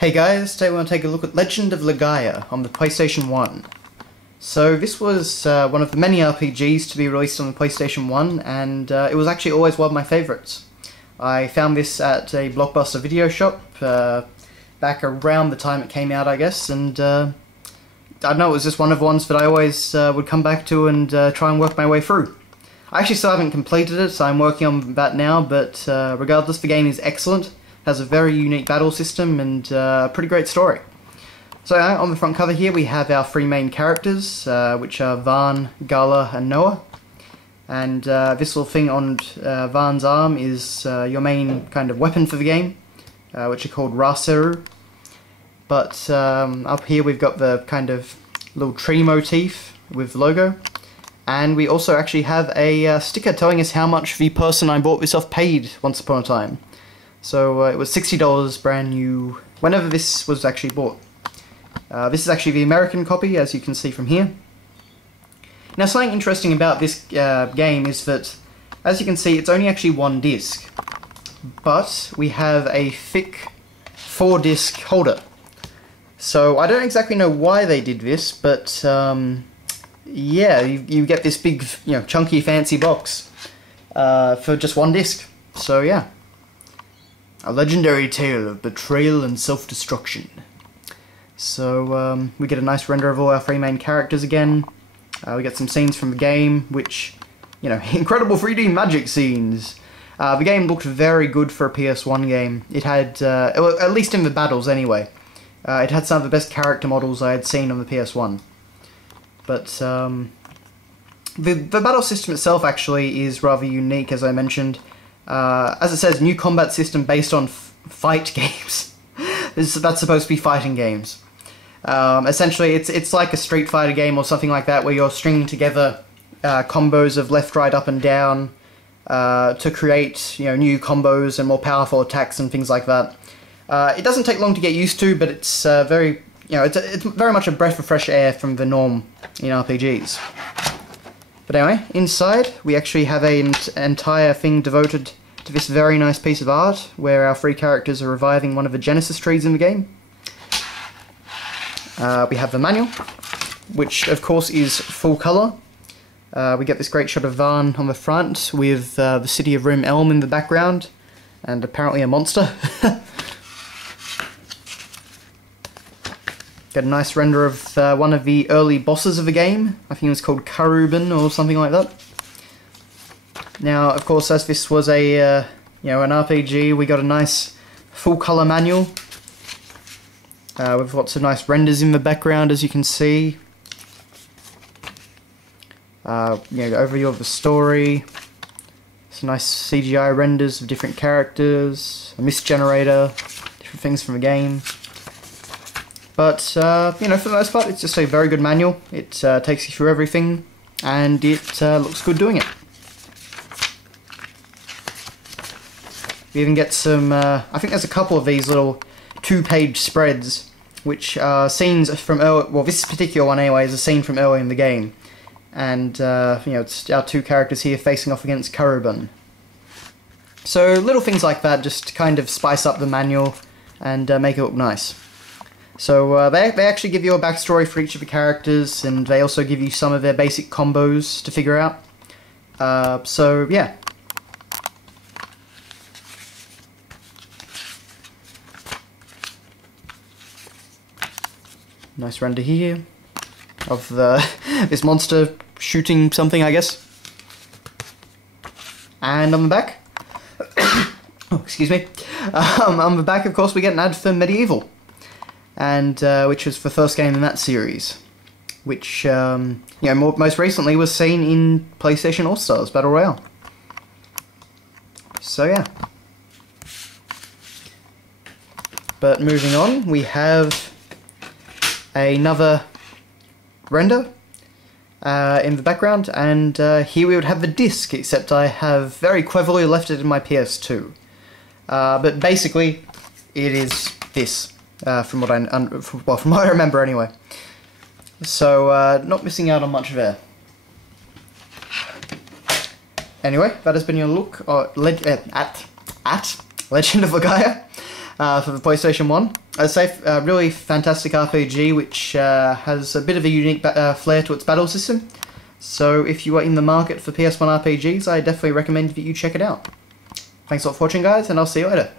Hey guys, today we're going to take a look at Legend of Legaia on the PlayStation 1. So this was one of the many RPGs to be released on the PlayStation 1, and it was actually always one of my favourites. I found this at a Blockbuster video shop back around the time it came out, I guess, and I don't know, it was just one of the ones that I always would come back to and try and work my way through. I actually still haven't completed it, so I'm working on that now, but regardless, the game is excellent. Has a very unique battle system and a pretty great story. So on the front cover here we have our three main characters, which are Vaan, Gala and Noah. And this little thing on Vaan's arm is your main kind of weapon for the game, which are called Ra-Seru. But up here we've got the kind of little tree motif with the logo. And we also actually have a sticker telling us how much the person I bought this off paid once upon a time. So it was $60 brand new whenever this was actually bought. This is actually the American copy, as you can see from here. Now something interesting about this game is that, as you can see, it's only actually one disc. But we have a thick 4-disc holder. So I don't exactly know why they did this, but yeah, you get this big, chunky, fancy box for just one disc. So yeah. A legendary tale of betrayal and self-destruction. So we get a nice render of all our three main characters again. We get some scenes from the game, which, incredible 3D magic scenes. The game looked very good for a PS1 game. It had, at least in the battles anyway, it had some of the best character models I had seen on the PS1. But the battle system itself actually is rather unique, as I mentioned. As it says, new combat system based on fight games. That's supposed to be fighting games. Essentially, it's like a Street Fighter game or something like that, where you're stringing together combos of left, right, up, and down to create new combos and more powerful attacks and things like that. It doesn't take long to get used to, but it's very it's very much a breath of fresh air from the norm in RPGs. But anyway, inside we actually have an entire thing devoted to this very nice piece of art, where our three characters are reviving one of the Genesis trees in the game. We have the manual, which of course is full colour. We get this great shot of Vaan on the front, with the city of Rim Elm in the background, and apparently a monster. Get a nice render of one of the early bosses of the game. I think it was called Karubin or something like that. Now, of course, as this was a an RPG, we got a nice full color manual with lots of nice renders in the background, as you can see. Overview of the story. Some nice CGI renders of different characters, a mist generator, different things from the game. But, for the most part, it's just a very good manual. It takes you through everything, and it looks good doing it. We even get some, I think there's a couple of these little 2-page spreads, which are scenes from early, well, this particular one anyway is a scene from early in the game. And, it's our two characters here facing off against Karubin. So, little things like that just kind of spice up the manual and make it look nice. So they actually give you a backstory for each of the characters, and they also give you some of their basic combos to figure out. So yeah. Nice render here of this monster shooting something, I guess. And on the back, oh, excuse me. On the back, of course, we get an ad for Medieval. And which was the first game in that series, which most recently was seen in PlayStation All Stars Battle Royale. So yeah. But moving on, we have another render in the background, and here we would have the disc, except I have very cleverly left it in my PS2. But basically, it is this. From what I remember anyway. So, not missing out on much there. Anyway, that has been your look at Legend of Legaia. for the PlayStation 1. I'd say a really fantastic RPG which has a bit of a unique flair to its battle system. So if you are in the market for PS1 RPGs, I definitely recommend that you check it out. Thanks a lot for watching, guys, and I'll see you later.